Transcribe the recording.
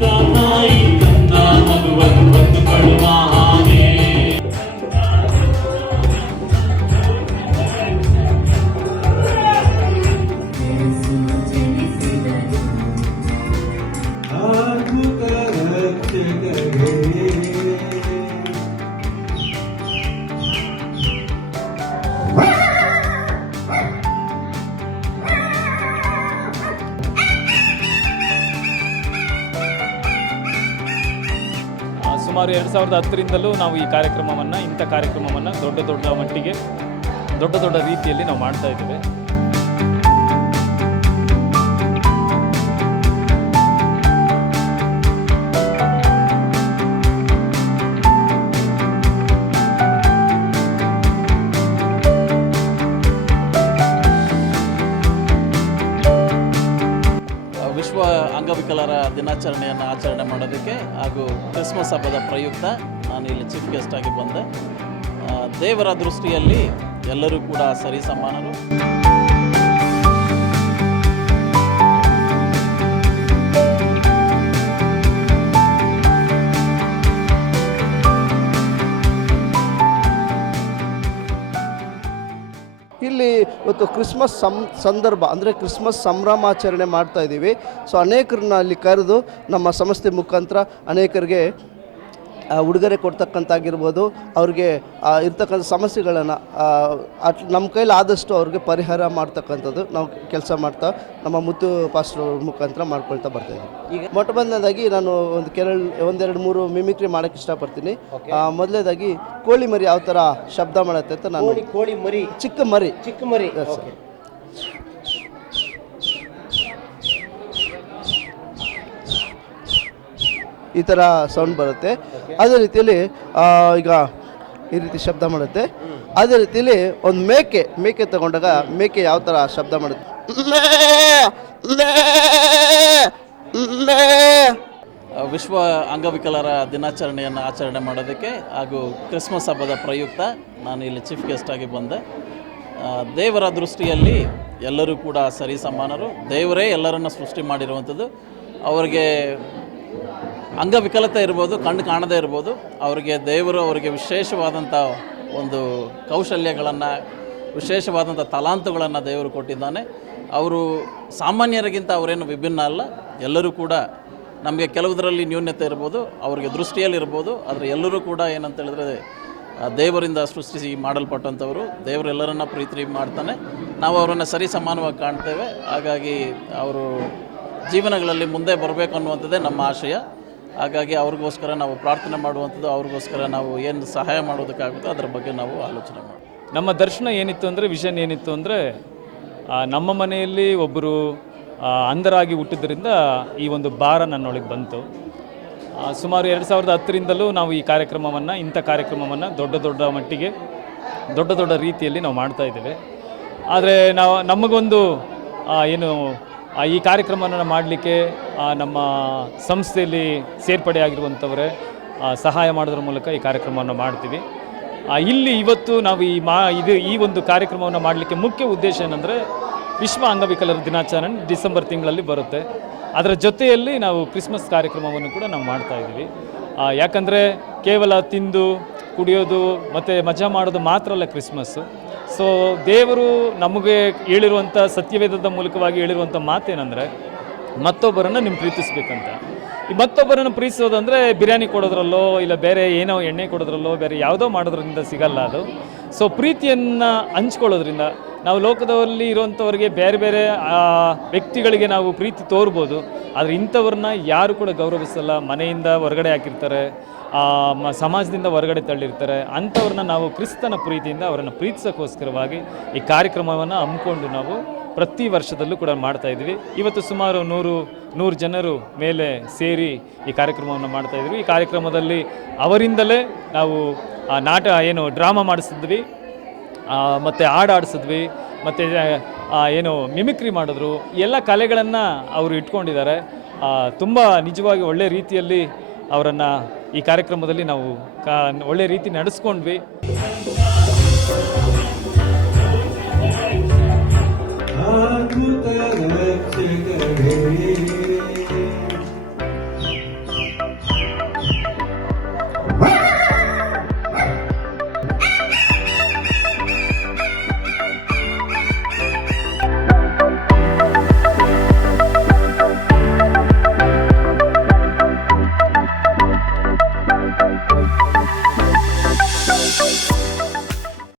The ಸುಮಾರು ಎರಡು ಸಾವಿರದ ಹತ್ತರಿಂದಲೂ ನಾವು ಈ ಕಾರ್ಯಕ್ರಮವನ್ನು, ಇಂಥ ಕಾರ್ಯಕ್ರಮವನ್ನು ದೊಡ್ಡ ದೊಡ್ಡ ಮಟ್ಟಿಗೆ, ದೊಡ್ಡ ದೊಡ್ಡ ರೀತಿಯಲ್ಲಿ ನಾವು ಮಾಡ್ತಾ ಇದ್ದೇವೆ. ಅಂಗವಿಕಲರ ದಿನಾಚರಣೆಯನ್ನು ಆಚರಣೆ ಮಾಡೋದಕ್ಕೆ ಹಾಗೂ ಕ್ರಿಸ್ಮಸ್ ಹಬ್ಬದ ಪ್ರಯುಕ್ತ ನಾನು ಇಲ್ಲಿ ಚೀಫ್ ಗೆಸ್ಟ್ ಆಗಿ ಬಂದೆ. ದೇವರ ದೃಷ್ಟಿಯಲ್ಲಿ ಎಲ್ಲರೂ ಕೂಡ ಸರಿ ಸಮಾನರು. ಇಲ್ಲಿ ಇವತ್ತು ಕ್ರಿಸ್ಮಸ್ ಸಂ, ಸಂದರ್ಭ, ಅಂದರೆ ಕ್ರಿಸ್ಮಸ್ ಸಂಭ್ರಮಾಚರಣೆ ಮಾಡ್ತಾ ಇದ್ದೀವಿ. ಸೊ ಅನೇಕರನ್ನ ಅಲ್ಲಿ ಕರೆದು ನಮ್ಮ ಸಂಸ್ಥೆ ಮುಖಾಂತರ ಅನೇಕರಿಗೆ ಉಡುಗೊರೆ ಕೊಡ್ತಕ್ಕಂಥಾಗಿರ್ಬೋದು ಅವ್ರಿಗೆ ಇರ್ತಕ್ಕಂಥ ಸಮಸ್ಯೆಗಳನ್ನು ಅಟ್ ನಮ್ಮ ಕೈಲಿ ಆದಷ್ಟು ಅವ್ರಿಗೆ ಪರಿಹಾರ ಮಾಡ್ತಕ್ಕಂಥದ್ದು ನಾವು ಕೆಲಸ ಮಾಡ್ತಾ ನಮ್ಮ ಮುತ್ತು ಪಾಸ್ಟರ್ ಮುಖಾಂತರ ಮಾಡ್ಕೊಳ್ತಾ ಬರ್ತಾ ಇದ್ದೀವಿ. ಈಗ ಮೊಟ್ಟ ಮೊದಲನೇದಾಗಿ ನಾನು ಒಂದು ಕೆರಳ ಒಂದೆರಡು ಮೂರು ಮಿಮಿಕ್ರಿ ಮಾಡೋಕ್ಕೆ ಇಷ್ಟಪಡ್ತೀನಿ. ಮೊದಲನೇದಾಗಿ ಕೋಳಿ ಮರಿ ಯಾವ ಥರ ಶಬ್ದ ಮಾಡುತ್ತೆ ಅಂತ ನಾನು ಕೋಳಿ ಮರಿ. ಚಿಕ್ಕ ಮರಿ. ಚಿಕ್ಕ ಮರಿ. ಈ ಥರ ಸೌಂಡ್ ಬರುತ್ತೆ. ಅದೇ ರೀತಿಯಲ್ಲಿ ಆ, ಈಗ ಈ ರೀತಿ ಶಬ್ದ ಮಾಡುತ್ತೆ. ಅದೇ ರೀತಿಯಲ್ಲಿ ಒಂದು ಮೇಕೆ ಮೇಕೆ ತಗೊಂಡಾಗ ಮೇಕೆ ಯಾವ ಥರ ಶಬ್ದ ಮಾಡುತ್ತೆ? ಮೇ, ಮೇ, ಮೇ. ವಿಶ್ವ ಅಂಗವಿಕಲರ ದಿನಾಚರಣೆಯನ್ನು ಆಚರಣೆ ಮಾಡೋದಕ್ಕೆ ಹಾಗೂ ಕ್ರಿಸ್ಮಸ್ ಹಬ್ಬದ ಪ್ರಯುಕ್ತ ನಾನು ಇಲ್ಲಿ ಚೀಫ್ ಗೆಸ್ಟ್ ಆಗಿ ಬಂದೆ. ದೇವರ ದೃಷ್ಟಿಯಲ್ಲಿ ಎಲ್ಲರೂ ಕೂಡ ಸರಿ ಸಮಾನರು. ದೇವರೇ ಎಲ್ಲರನ್ನ ಸೃಷ್ಟಿ ಮಾಡಿರುವಂಥದ್ದು. ಅವರಿಗೆ ಅಂಗವಿಕಲತೆ ಇರ್ಬೋದು, ಕಣ್ಣು ಕಾಣದೇ ಇರ್ಬೋದು, ಅವರಿಗೆ ದೇವರು ಅವರಿಗೆ ವಿಶೇಷವಾದಂಥ ಒಂದು ಕೌಶಲ್ಯಗಳನ್ನು ವಿಶೇಷವಾದಂಥ ತಲಾಂತುಗಳನ್ನು ದೇವರು ಕೊಟ್ಟಿದ್ದಾನೆ. ಅವರು ಸಾಮಾನ್ಯರಿಗಿಂತ ಅವರೇನು ವಿಭಿನ್ನ ಅಲ್ಲ. ಎಲ್ಲರೂ ಕೂಡ ನಮಗೆ ಕೆಲವುದರಲ್ಲಿ ನ್ಯೂನ್ಯತೆ ಇರ್ಬೋದು, ಅವರಿಗೆ ದೃಷ್ಟಿಯಲ್ಲಿ ಇರ್ಬೋದು, ಆದರೆ ಎಲ್ಲರೂ ಕೂಡ ಏನಂತ ಹೇಳಿದ್ರೆ ದೇವರಿಂದ ಸೃಷ್ಟಿಸಿ ಮಾಡಲ್ಪಟ್ಟಂಥವರು. ದೇವರೆಲ್ಲರನ್ನ ಪ್ರೀತಿ ಮಾಡ್ತಾನೆ. ನಾವು ಅವರನ್ನು ಸರಿ ಸಮಾನವಾಗಿ ಕಾಣ್ತೇವೆ. ಹಾಗಾಗಿ ಅವರು ಜೀವನಗಳಲ್ಲಿ ಮುಂದೆ ಬರಬೇಕು ಅನ್ನುವಂಥದ್ದೇ ನಮ್ಮ ಆಶಯ. ಹಾಗಾಗಿ ಅವ್ರಿಗೋಸ್ಕರ ನಾವು ಪ್ರಾರ್ಥನೆ ಮಾಡುವಂಥದ್ದು, ಅವ್ರಿಗೋಸ್ಕರ ನಾವು ಏನು ಸಹಾಯ ಮಾಡೋದಕ್ಕಾಗುತ್ತೋ ಅದರ ಬಗ್ಗೆ ನಾವು ಆಲೋಚನೆ ಮಾಡಿ. ನಮ್ಮ ದರ್ಶನ ಏನಿತ್ತು ಅಂದರೆ, ವಿಷನ್ ಏನಿತ್ತು ಅಂದರೆ ನಮ್ಮ ಮನೆಯಲ್ಲಿ ಒಬ್ಬರು ಅಂಧರಾಗಿ ಹುಟ್ಟಿದ್ರಿಂದ ಈ ಒಂದು ಭಾರ ನನ್ನೊಳಗೆ ಬಂತು. ಸುಮಾರು ಎರಡು ಸಾವಿರದ ಹತ್ತರಿಂದಲೂ ನಾವು ಈ ಕಾರ್ಯಕ್ರಮವನ್ನು, ಇಂಥ ಕಾರ್ಯಕ್ರಮವನ್ನು ದೊಡ್ಡ ದೊಡ್ಡ ಮಟ್ಟಿಗೆ, ದೊಡ್ಡ ದೊಡ್ಡ ರೀತಿಯಲ್ಲಿ ನಾವು ಮಾಡ್ತಾ ಇದ್ದೇವೆ. ಆದರೆ ನಾವು, ನಮಗೊಂದು ಏನು ಈ ಕಾರ್ಯಕ್ರಮವನ್ನು ಮಾಡಲಿಕ್ಕೆ ನಮ್ಮ ಸಂಸ್ಥೆಯಲ್ಲಿ ಸೇರ್ಪಡೆಯಾಗಿರುವಂಥವರೇ ಸಹಾಯ ಮಾಡೋದ್ರ ಮೂಲಕ ಈ ಕಾರ್ಯಕ್ರಮವನ್ನು ಮಾಡ್ತೀವಿ. ಇಲ್ಲಿ ಇವತ್ತು ನಾವು ಈ ಮಾ, ಇದು, ಈ ಒಂದು ಕಾರ್ಯಕ್ರಮವನ್ನು ಮಾಡಲಿಕ್ಕೆ ಮುಖ್ಯ ಉದ್ದೇಶ ಏನಂದರೆ, ವಿಶ್ವ ಅಂಗವಿಕಲರ ದಿನಾಚರಣೆ ಡಿಸೆಂಬರ್ ತಿಂಗಳಲ್ಲಿ ಬರುತ್ತೆ. ಅದರ ಜೊತೆಯಲ್ಲಿ ನಾವು ಕ್ರಿಸ್ಮಸ್ ಕಾರ್ಯಕ್ರಮವನ್ನು ಕೂಡ ನಾವು ಮಾಡ್ತಾ ಇದ್ದೀವಿ. ಯಾಕಂದರೆ ಕೇವಲ ತಿಂದು, ಕುಡಿಯೋದು ಮತ್ತು ಮಜಾ ಮಾಡೋದು ಮಾತ್ರ ಅಲ್ಲ ಕ್ರಿಸ್ಮಸ್ಸು ಸೊ ದೇವರು ನಮಗೆ ಹೇಳಿರುವಂಥ ಸತ್ಯವೇದದ ಮೂಲಕವಾಗಿ ಹೇಳಿರುವಂಥ ಮಾತೇನೆಂದರೆ, ಮತ್ತೊಬ್ಬರನ್ನು ನಿಮ್ಮ ಪ್ರೀತಿಸ್ಬೇಕಂತ. ಈ ಮತ್ತೊಬ್ಬರನ್ನು ಪ್ರೀತಿಸೋದಂದರೆ ಬಿರಿಯಾನಿ ಕೊಡೋದ್ರಲ್ಲೋ, ಇಲ್ಲ ಬೇರೆ ಏನೋ ಎಣ್ಣೆ ಕೊಡೋದ್ರಲ್ಲೋ, ಬೇರೆ ಯಾವುದೋ ಮಾಡೋದ್ರಿಂದ ಸಿಗಲ್ಲ ಅದು. ಸೊ ಪ್ರೀತಿಯನ್ನು ಹಂಚ್ಕೊಳ್ಳೋದ್ರಿಂದ ನಾವು ಲೋಕದಲ್ಲಿ ಇರುವಂಥವ್ರಿಗೆ ಬೇರೆ ಬೇರೆ ವ್ಯಕ್ತಿಗಳಿಗೆ ನಾವು ಪ್ರೀತಿ ತೋರ್ಬೋದು. ಆದರೆ ಇಂಥವ್ರನ್ನ ಯಾರು ಕೂಡ ಗೌರವಿಸಲ್ಲ. ಮನೆಯಿಂದ ಹೊರಗಡೆ ಹಾಕಿರ್ತಾರೆ. ಸಮಾಜದಿಂದ ಹೊರಗಡೆ ತಳ್ಳಿರ್ತಾರೆ. ಅಂಥವ್ರನ್ನ ನಾವು ಕ್ರಿಸ್ತನ ಪ್ರೀತಿಯಿಂದ ಅವರನ್ನು ಪ್ರೀತಿಸೋಕ್ಕೋಸ್ಕರವಾಗಿ ಈ ಕಾರ್ಯಕ್ರಮವನ್ನು ಹಮ್ಮಿಕೊಂಡು ನಾವು ಪ್ರತಿ ವರ್ಷದಲ್ಲೂ ಕೂಡ ಮಾಡ್ತಾ ಇದ್ವಿ ಇವತ್ತು ಸುಮಾರು ನೂರು ನೂರು ಜನರು ಮೇಲೆ ಸೇರಿ ಈ ಕಾರ್ಯಕ್ರಮವನ್ನು ಮಾಡ್ತಾ ಇದ್ವಿ ಈ ಕಾರ್ಯಕ್ರಮದಲ್ಲಿ ಅವರಿಂದಲೇ ನಾವು ನಾಟ, ಏನು, ಡ್ರಾಮಾ ಮಾಡಿಸಿದ್ವಿ. ಮತ್ತು ಹಾಡು ಆಡಿಸಿದ್ವಿ ಮತ್ತು ಏನು ಮಿಮಿಕ್ರಿ ಮಾಡಿದ್ರು. ಎಲ್ಲ ಕಲೆಗಳನ್ನು ಅವರು ಇಟ್ಕೊಂಡಿದ್ದಾರೆ. ತುಂಬ ನಿಜವಾಗಿ ಒಳ್ಳೆ ರೀತಿಯಲ್ಲಿ ಅವರನ್ನು ಈ ಕಾರ್ಯಕ್ರಮದಲ್ಲಿ ನಾವು ಕಾ, ಒಳ್ಳೆ ರೀತಿ ನಡೆಸ್ಕೊಂಡ್ವಿ.